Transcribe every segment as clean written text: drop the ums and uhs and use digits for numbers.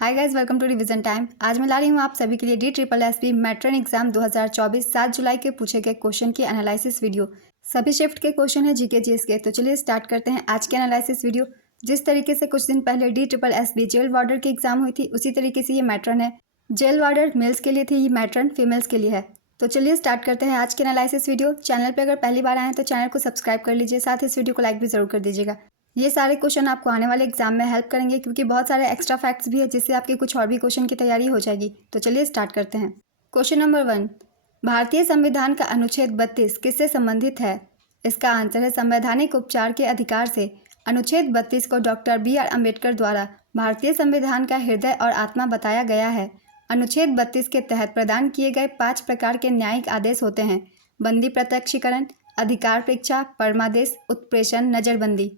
Hi guys, welcome to revision time. आज मैं ला रही हूँ आप सभी के लिए DSSB मेट्रन एग्जाम 2024 7 जुलाई के पूछे गए क्वेश्चन की एनालिसिस वीडियो। सभी शिफ्ट के क्वेश्चन है जीके जीएस के। तो चलिए स्टार्ट करते हैं आज के एनालिसिस वीडियो। जिस तरीके से कुछ दिन पहले DSSB जेल वार्डर की एग्जाम हुई थी, उसी तरीके से ये मेट्रन है। जेल वार्डर मेल्स के लिए थी, ये मेट्रन फीमेल्स के लिए है। तो चलिए स्टार्ट करते हैं आज के एनालिसिस वीडियो। चैनल पर अगर पहली बार आए हैं तो चैनल को सब्सक्राइब कर लीजिए, साथ ही इस वीडियो को लाइक भी जरूर कर दीजिएगा। ये सारे क्वेश्चन आपको आने वाले एग्जाम में हेल्प करेंगे, क्योंकि बहुत सारे एक्स्ट्रा फैक्ट्स भी है जिससे आपके कुछ और भी क्वेश्चन की तैयारी हो जाएगी। तो चलिए स्टार्ट करते हैं। क्वेश्चन नंबर 1, भारतीय संविधान का अनुच्छेद 32 किससे संबंधित है? इसका आंसर है संवैधानिक उपचार के अधिकार से। अनुच्छेद 32 को डॉक्टर BR अम्बेडकर द्वारा भारतीय संविधान का हृदय और आत्मा बताया गया है। अनुच्छेद 32 के तहत प्रदान किए गए 5 प्रकार के न्यायिक आदेश होते हैं: बंदी प्रत्यक्षीकरण, अधिकार परीक्षा, परमादेश, उत्प्रेषण, नजरबंदी।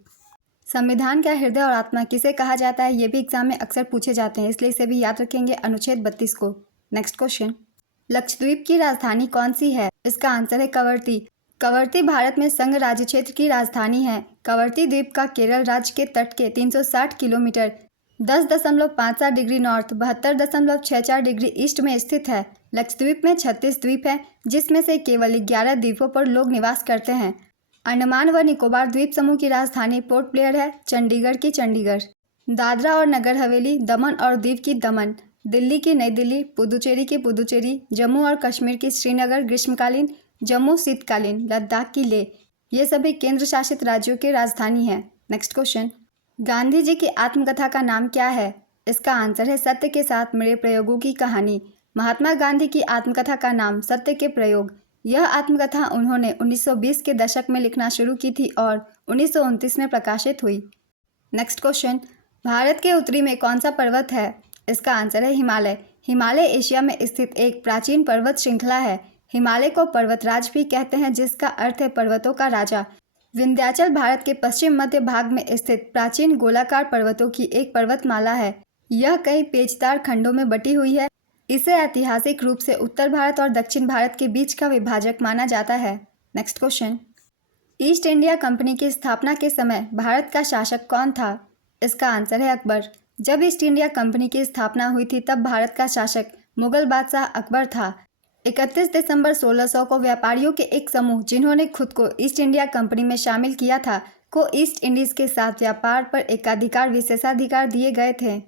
संविधान का हृदय और आत्मा किसे कहा जाता है, ये भी एग्जाम में अक्सर पूछे जाते हैं, इसलिए इसे भी याद रखेंगे, अनुच्छेद 32 को। नेक्स्ट क्वेश्चन, लक्षद्वीप की राजधानी कौन सी है? इसका आंसर है कवरत्ती। कवरत्ती भारत में संघ राज्य क्षेत्र की राजधानी है। कवरत्ती द्वीप का केरल राज्य के तट के 360 kilometre 10.57 degree north 72.64 degree east में स्थित है। लक्षद्वीप में 36 द्वीप हैं, जिसमें से केवल 11 द्वीपों पर लोग निवास करते हैं। अंडमान व निकोबार द्वीप समूह की राजधानी पोर्ट ब्लेयर है। चंडीगढ़ की चंडीगढ़। दादरा और नगर हवेली, दमन और दीव की दमन, दिल्ली की नई दिल्ली, पुदुचेरी की पुदुचेरी, जम्मू और कश्मीर की श्रीनगर ग्रीष्मकालीन, जम्मू शीतकालीन, लद्दाख की लेह, ये सभी केंद्र शासित राज्यों की राजधानी है। नेक्स्ट क्वेश्चन, गांधी जी की आत्मकथा का नाम क्या है? इसका आंसर है सत्य के साथ मेरे प्रयोगों की कहानी। महात्मा गांधी की आत्मकथा का नाम सत्य के प्रयोग। यह आत्मकथा उन्होंने 1920 के दशक में लिखना शुरू की थी और 1929 में प्रकाशित हुई। नेक्स्ट क्वेश्चन, भारत के उत्तरी में कौन सा पर्वत है? इसका आंसर है हिमालय। हिमालय एशिया में स्थित एक प्राचीन पर्वत श्रृंखला है। हिमालय को पर्वतराज भी कहते हैं, जिसका अर्थ है पर्वतों का राजा। विंध्याचल भारत के पश्चिम मध्य भाग में स्थित प्राचीन गोलाकार पर्वतों की एक पर्वतमाला है। यह कई पेचदार खंडों में बटी हुई है। इसे ऐतिहासिक रूप से उत्तर भारत और दक्षिण भारत के बीच का विभाजक माना जाता है। Next question, east India company की स्थापना के समय भारत का शासक कौन था? इसका आंसर है अकबर। जब ईस्ट इंडिया कंपनी की स्थापना हुई थी, तब भारत का शासक मुगल बादशाह अकबर था। 31 दिसंबर 1600 को व्यापारियों के एक समूह, जिन्होंने खुद को ईस्ट इंडिया कंपनी में शामिल किया था, को ईस्ट इंडीज के साथ व्यापार पर एकाधिकार विशेषाधिकार दिए गए थे।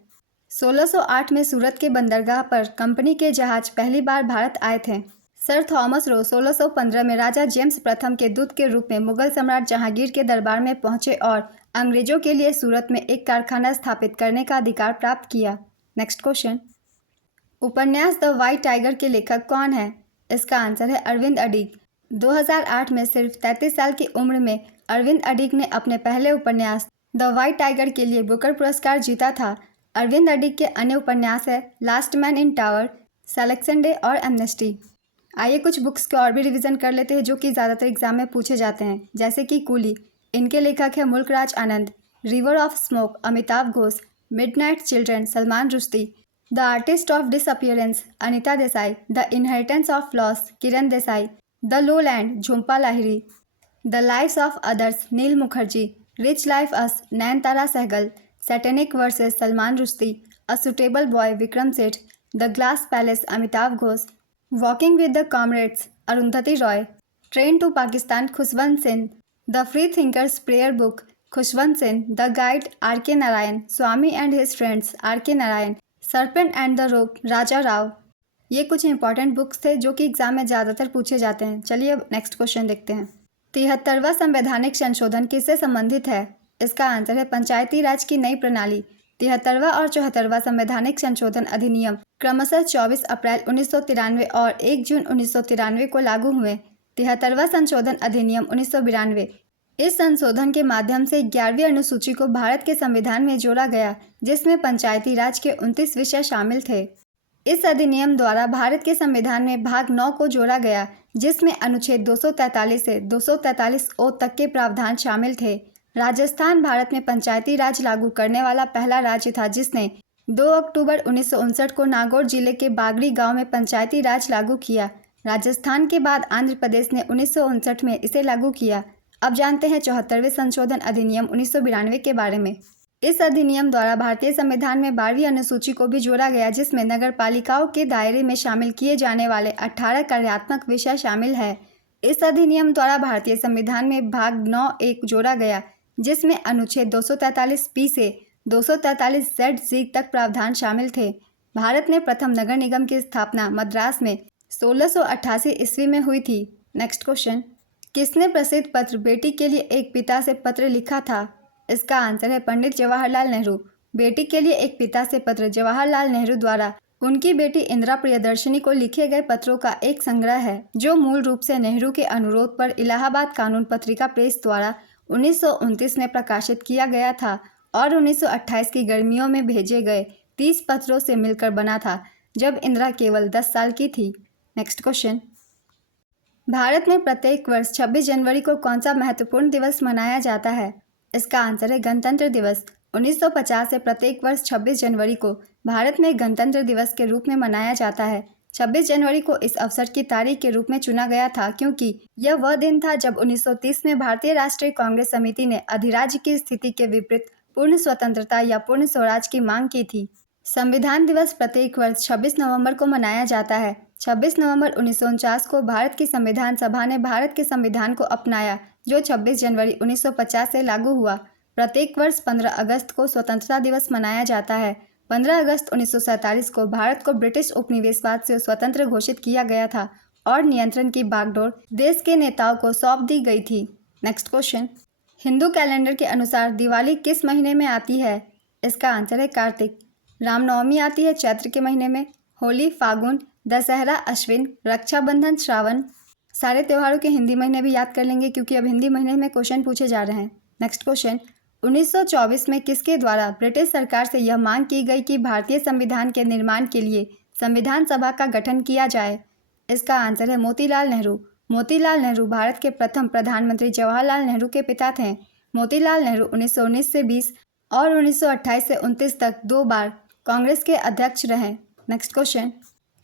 1608 में सूरत के बंदरगाह पर कंपनी के जहाज पहली बार भारत आए थे। सर थॉमस रो 1615 में राजा जेम्स प्रथम के दूत के रूप में मुगल सम्राट जहांगीर के दरबार में पहुंचे और अंग्रेजों के लिए सूरत में एक कारखाना स्थापित करने का अधिकार प्राप्त किया। नेक्स्ट क्वेश्चन, उपन्यास द व्हाइट टाइगर के लेखक कौन है? इसका आंसर है अरविंद अडीग। 2008 में सिर्फ 33 साल की उम्र में अरविंद अडीग ने अपने पहले उपन्यास द व्हाइट टाइगर के लिए बुकर पुरस्कार जीता था। अरविंद अडीग के अन्य उपन्यास है last man in tower, selection day और एमनेस्टी। आइए कुछ बुक्स के और भी रिवीजन कर लेते हैं, जो कि ज़्यादातर एग्जाम में पूछे जाते हैं, जैसे कि कूली, इनके लेखक है Mulk Raj Anand. River of smoke, Amitav Ghosh. Midnight children, Salman Rushdie. The artist of disappearance, Anita Desai. The inheritance of loss, Kiran Desai. The lowland, Jhumpa Lahiri. The lives of others, Neel Mukherjee. Rich like us, Nayantara Sahgal. Satanic verses, Salman Rushdie. A suitable boy, Vikram Seth. The glass palace, Amitav Ghosh. Walking with the comrades, Arundhati Roy. Train to Pakistan, Khushwant Singh. The free thinkers prayer book, Khushwant Singh. The guide, R.K. Narayan. Swami and his friends, R.K. Narayan. Serpent and the rope, Raja Rao. ये कुछ important books थे जो कि exam में ज़्यादातर पूछे जाते हैं। चलिए अब नेक्स्ट क्वेश्चन देखते हैं। 73वां संवैधानिक संशोधन किससे संबंधित है? इसका आंसर है पंचायती राज की नई प्रणाली। 73वां और 74वां संवैधानिक संशोधन अधिनियम क्रमशः 24 अप्रैल 1993 और 1 जून 1993 को लागू हुए। 73वां संशोधन अधिनियम 1992। इस संशोधन के माध्यम से 11वीं अनुसूची को भारत के संविधान में जोड़ा गया, जिसमें पंचायती राज के 29 विषय शामिल थे। इस अधिनियम द्वारा भारत के संविधान में भाग 9 को जोड़ा गया, जिसमें अनुच्छेद 243 से 243 तक के प्रावधान शामिल थे। राजस्थान भारत में पंचायती राज लागू करने वाला पहला राज्य था, जिसने 2 अक्टूबर 1959 को नागौर जिले के बागड़ी गांव में पंचायती राज लागू किया। राजस्थान के बाद आंध्र प्रदेश ने 1959 में इसे लागू किया। अब जानते हैं 74वें संशोधन अधिनियम 1992 के बारे में। इस अधिनियम द्वारा भारतीय संविधान में 12वीं अनुसूची को भी जोड़ा गया, जिसमें नगर पालिकाओं के दायरे में शामिल किए जाने वाले 18 कार्यात्मक विषय शामिल है। इस अधिनियम द्वारा भारतीय संविधान में भाग 9(1) जोड़ा गया, जिसमें अनुच्छेद 243 से 243 Z तक प्रावधान शामिल थे। भारत में प्रथम नगर निगम की स्थापना मद्रास में 1688 ईस्वी में हुई थी। नेक्स्ट क्वेश्चन, किसने प्रसिद्ध पत्र बेटी के लिए एक पिता से पत्र लिखा था? इसका आंसर है पंडित जवाहरलाल नेहरू। बेटी के लिए एक पिता से पत्र जवाहरलाल नेहरू द्वारा उनकी बेटी इंदिरा प्रियदर्शिनी को लिखे गए पत्रों का एक संग्रह है, जो मूल रूप से नेहरू के अनुरोध पर इलाहाबाद कानून पत्रिका प्रेस द्वारा 1929 में प्रकाशित किया गया था और 1928 की गर्मियों में भेजे गए 30 पत्रों से मिलकर बना था, जब इंदिरा केवल 10 साल की थी। नेक्स्ट क्वेश्चन, भारत में प्रत्येक वर्ष 26 जनवरी को कौन सा महत्वपूर्ण दिवस मनाया जाता है? इसका आंसर है गणतंत्र दिवस। 1950 से प्रत्येक वर्ष 26 जनवरी को भारत में गणतंत्र दिवस के रूप में मनाया जाता है। 26 जनवरी को इस अवसर की तारीख के रूप में चुना गया था, क्योंकि यह वह दिन था जब 1930 में भारतीय राष्ट्रीय कांग्रेस समिति ने अधिराज्य की स्थिति के विपरीत पूर्ण स्वतंत्रता या पूर्ण स्वराज की मांग की थी। संविधान दिवस प्रत्येक वर्ष 26 नवंबर को मनाया जाता है। 26 नवंबर 1949 को भारत की संविधान सभा ने भारत के संविधान को अपनाया, जो 26 जनवरी 1950 से लागू हुआ। प्रत्येक वर्ष 15 अगस्त को स्वतंत्रता दिवस मनाया जाता है। 15 अगस्त 1947 को भारत को ब्रिटिश उपनिवेशवाद से स्वतंत्र घोषित किया गया था और नियंत्रण की बागडोर देश के नेताओं को सौंप दी गई थी। नेक्स्ट क्वेश्चन, हिंदू कैलेंडर के अनुसार दिवाली किस महीने में आती है? इसका आंसर है कार्तिक। रामनवमी आती है चैत्र के महीने में, होली फागुन, दशहरा अश्विन, रक्षाबंधन श्रावण। सारे त्योहारों के हिंदी महीने भी याद कर लेंगे, क्योंकि अब हिंदी महीने में क्वेश्चन पूछे जा रहे हैं। नेक्स्ट क्वेश्चन, 1924 में किसके द्वारा ब्रिटिश सरकार से यह मांग की गई कि भारतीय संविधान के निर्माण के लिए संविधान सभा का गठन किया जाए? इसका आंसर है मोतीलाल नेहरू। मोतीलाल नेहरू भारत के प्रथम प्रधानमंत्री जवाहरलाल नेहरू के पिता थे। मोतीलाल नेहरू 1919 से 20 और 1928 से 29 तक 2 बार कांग्रेस के अध्यक्ष रहे। नेक्स्ट क्वेश्चन,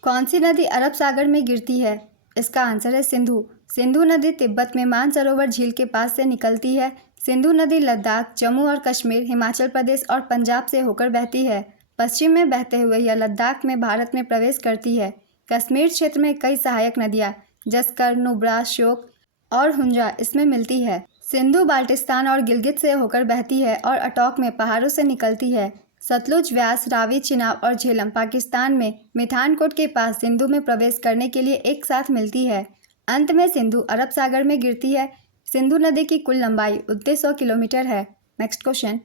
कौन सी नदी अरब सागर में गिरती है? इसका आंसर है सिंधु। सिंधु नदी तिब्बत में मानसरोवर झील के पास से निकलती है। सिंधु नदी लद्दाख, जम्मू और कश्मीर, हिमाचल प्रदेश और पंजाब से होकर बहती है। पश्चिम में बहते हुए यह लद्दाख में भारत में प्रवेश करती है। कश्मीर क्षेत्र में कई सहायक नदियाँ जस्कर, नुब्रा, श्योक और हुंजा इसमें मिलती है। सिंधु बाल्टिस्तान और गिलगित से होकर बहती है और अटोक में पहाड़ों से निकलती है। सतलुज, व्यास, रावी, चिनाब और झेलम पाकिस्तान में मिठानकोट के पास सिंधु में प्रवेश करने के लिए एक साथ मिलती है। अंत में सिंधु अरब सागर में गिरती है। सिंधु नदी की कुल लंबाई 2900 किलोमीटर है। नेक्स्ट क्वेश्चन,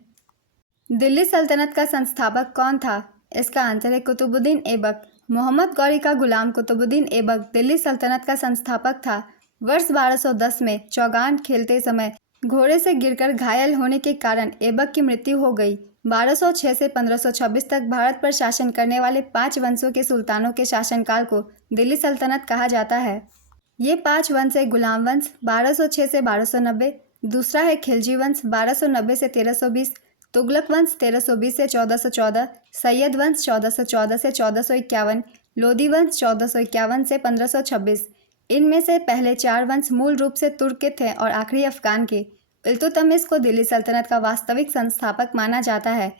दिल्ली सल्तनत का संस्थापक कौन था? इसका आंसर है कुतुबुद्दीन ऐबक। मोहम्मद गौरी का गुलाम कुतुबुद्दीन ऐबक दिल्ली सल्तनत का संस्थापक था। वर्ष 1210 में चौगान खेलते समय घोड़े से गिरकर घायल होने के कारण ऐबक की मृत्यु हो गई। 1206 से 1526 तक भारत पर शासन करने वाले 5 वंशों के सुल्तानों के शासनकाल को दिल्ली सल्तनत कहा जाता है। ये 5 वंश है गुलाम वंश 1206 से 1290, दूसरा है खिलजी वंश 1290 से 1320, तुगलक वंश 1320 से 1414, सैयद वंश 1414 से 1451, लोधी वंश 1451 से 1526। इनमें से पहले 4 वंश मूल रूप से तुर्क के थे और आखिरी अफगान के। इल्तुतमिश को दिल्ली सल्तनत का वास्तविक संस्थापक माना जाता है।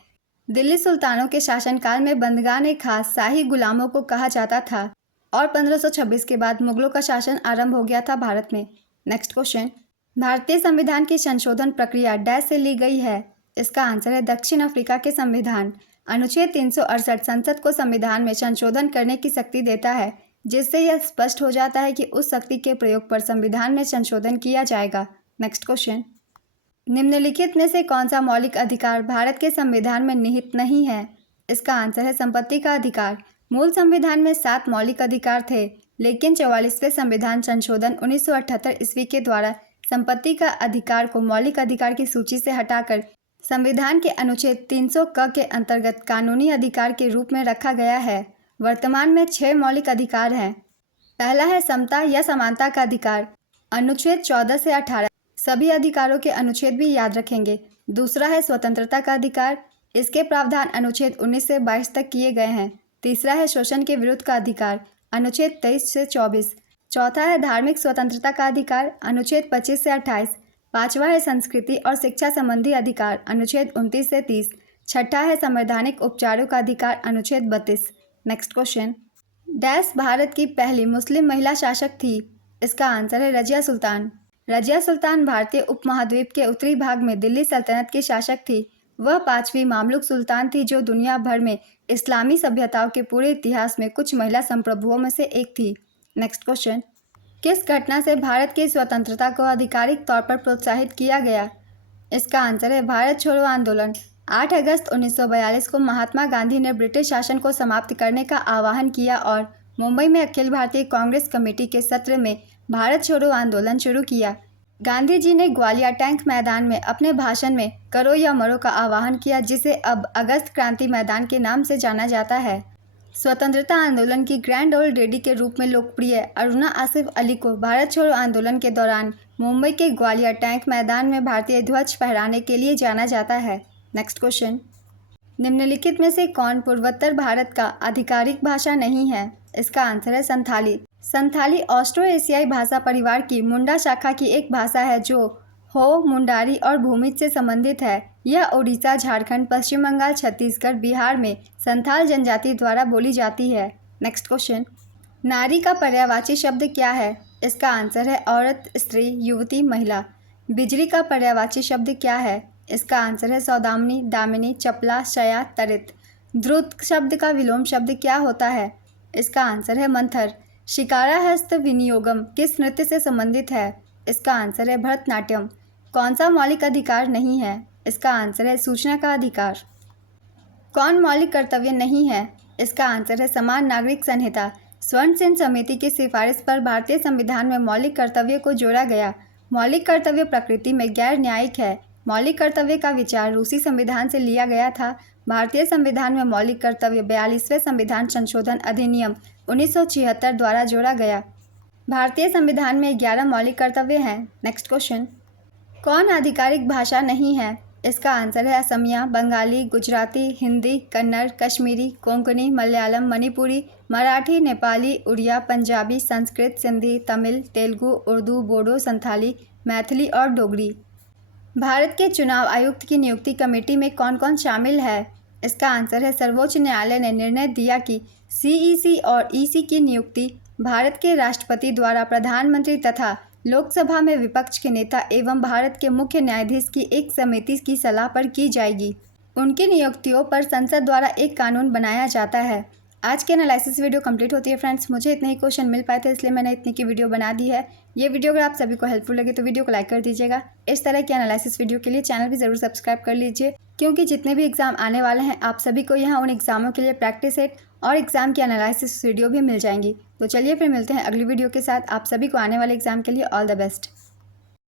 दिल्ली सुल्तानों के शासनकाल में बंदगान खास शाही गुलामों को कहा जाता था और 1526 के बाद मुगलों का शासन आरंभ हो गया था भारत में। नेक्स्ट क्वेश्चन, भारतीय संविधान की संशोधन प्रक्रिया डैश से ली गई है? इसका आंसर है दक्षिण अफ्रीका के संविधान। अनुच्छेद 368 संसद को संविधान में संशोधन करने की शक्ति देता है, जिससे यह स्पष्ट हो जाता है कि उस शक्ति के प्रयोग पर संविधान में संशोधन किया जाएगा। नेक्स्ट क्वेश्चन, निम्नलिखित में से कौन सा मौलिक अधिकार भारत के संविधान में निहित नहीं है? इसका आंसर है संपत्ति का अधिकार। मूल संविधान में 7 मौलिक अधिकार थे, लेकिन 44वें संविधान संशोधन 1978 ईस्वी के द्वारा संपत्ति का अधिकार को मौलिक अधिकार की सूची से हटाकर संविधान के अनुच्छेद 300 क के अंतर्गत कानूनी अधिकार के रूप में रखा गया है। वर्तमान में 6 मौलिक अधिकार हैं। पहला है समता या समानता का अधिकार, अनुच्छेद 14 से 18। सभी अधिकारों के अनुच्छेद भी याद रखेंगे। दूसरा है स्वतंत्रता का अधिकार, इसके प्रावधान अनुच्छेद 19 से 22 तक किए गए हैं। तीसरा है शोषण के विरुद्ध का अधिकार, अनुच्छेद 23 से 24। चौथा है धार्मिक स्वतंत्रता का अधिकार, अनुच्छेद 25 से 28। पांचवा है संस्कृति और शिक्षा संबंधी अधिकार, अनुच्छेद 29 से 30। छठा है संवैधानिक उपचारों का अधिकार, अनुच्छेद 32। नेक्स्ट क्वेश्चन, डैश भारत की पहली मुस्लिम महिला शासक थी? इसका आंसर है रजिया सुल्तान। रजिया सुल्तान भारतीय उपमहाद्वीप के उत्तरी भाग में दिल्ली सल्तनत की शासक थी। वह 5वीं मामलुक सुल्तान थी जो दुनिया भर में इस्लामी सभ्यताओं के पूरे इतिहास में कुछ महिला संप्रभुओं में से एक थी। नेक्स्ट क्वेश्चन, किस घटना से भारत की स्वतंत्रता को आधिकारिक तौर पर प्रोत्साहित किया गया? इसका आंसर है भारत छोड़ो आंदोलन। 8 अगस्त 1942 को महात्मा गांधी ने ब्रिटिश शासन को समाप्त करने का आह्वान किया और मुंबई में अखिल भारतीय कांग्रेस कमेटी के सत्र में भारत छोड़ो आंदोलन शुरू किया। गांधी जी ने ग्वालियर टैंक मैदान में अपने भाषण में करो या मरो का आह्वान किया, जिसे अब अगस्त क्रांति मैदान के नाम से जाना जाता है। स्वतंत्रता आंदोलन की ग्रैंड ओल्ड लेडी के रूप में लोकप्रिय अरुणा आसिफ अली को भारत छोड़ो आंदोलन के दौरान मुंबई के ग्वालियर टैंक मैदान में भारतीय ध्वज फहराने के लिए जाना जाता है। नेक्स्ट क्वेश्चन, निम्नलिखित में से कौन पूर्वोत्तर भारत का आधिकारिक भाषा नहीं है? इसका आंसर है संथाली। संथाली ऑस्ट्रो एशियाई भाषा परिवार की मुंडा शाखा की एक भाषा है जो हो, मुंडारी और भूमिज से संबंधित है। यह ओडिशा, झारखंड, पश्चिम बंगाल, छत्तीसगढ़, बिहार में संथाल जनजाति द्वारा बोली जाती है। नेक्स्ट क्वेश्चन, नारी का पर्यायवाची शब्द क्या है? इसका आंसर है औरत, स्त्री, युवती, महिला। बिजली का पर्यायवाची शब्द क्या है? इसका आंसर है सौदामिनी, दामिनी, चपला, शया, तरित। द्रुत शब्द का विलोम शब्द क्या होता है? इसका आंसर है मंथर। शिकारा हस्त विनियोगम किस नृत्य से संबंधित है? इसका आंसर है भरतनाट्यम। कौन सा मौलिक अधिकार नहीं है? इसका आंसर है सूचना का अधिकार। कौन मौलिक कर्तव्य नहीं है? इसका आंसर है समान नागरिक संहिता। स्वर्ण सेन समिति की सिफारिश पर भारतीय संविधान में मौलिक कर्तव्य को जोड़ा गया। मौलिक कर्तव्य प्रकृति में गैर न्यायिक है। मौलिक कर्तव्य का विचार रूसी संविधान से लिया गया था। भारतीय संविधान में मौलिक कर्तव्य 42वें संविधान संशोधन अधिनियम 1976 द्वारा जोड़ा गया। भारतीय संविधान में 11 मौलिक कर्तव्य हैं। नेक्स्ट क्वेश्चन, कौन आधिकारिक भाषा नहीं है? इसका आंसर है असमिया, बंगाली, गुजराती, हिंदी, कन्नड़, कश्मीरी, कोंकणी, मलयालम, मणिपुरी, मराठी, नेपाली, उड़िया, पंजाबी, संस्कृत, सिंधी, तमिल, तेलुगु, उर्दू, बोडो, संथाली, मैथिली और डोगरी। भारत के चुनाव आयुक्त की नियुक्ति कमेटी में कौन कौन शामिल है? इसका आंसर है सर्वोच्च न्यायालय ने निर्णय दिया कि सीईसी और ईसी की नियुक्ति भारत के राष्ट्रपति द्वारा प्रधानमंत्री तथा लोकसभा में विपक्ष के नेता एवं भारत के मुख्य न्यायाधीश की एक समिति की सलाह पर की जाएगी। उनकी नियुक्तियों पर संसद द्वारा एक कानून बनाया जाता है। आज की एनालिसिस वीडियो कंप्लीट होती है फ्रेंड्स। मुझे इतने ही क्वेश्चन मिल पाए थे इसलिए मैंने इतनी की वीडियो बना दी है। ये वीडियो अगर आप सभी को हेल्पफुल लगे तो वीडियो को लाइक कर दीजिएगा। इस तरह की एनालिसिस वीडियो के लिए चैनल भी ज़रूर सब्सक्राइब कर लीजिए, क्योंकि जितने भी एग्जाम आने वाले हैं आप सभी को यहाँ उन एग्जामों के लिए प्रैक्टिस सेट और एग्जाम की एनालिसिस वीडियो भी मिल जाएंगी। तो चलिए फिर मिलते हैं अगली वीडियो के साथ। आप सभी को आने वाले एग्जाम के लिए ऑल द बेस्ट।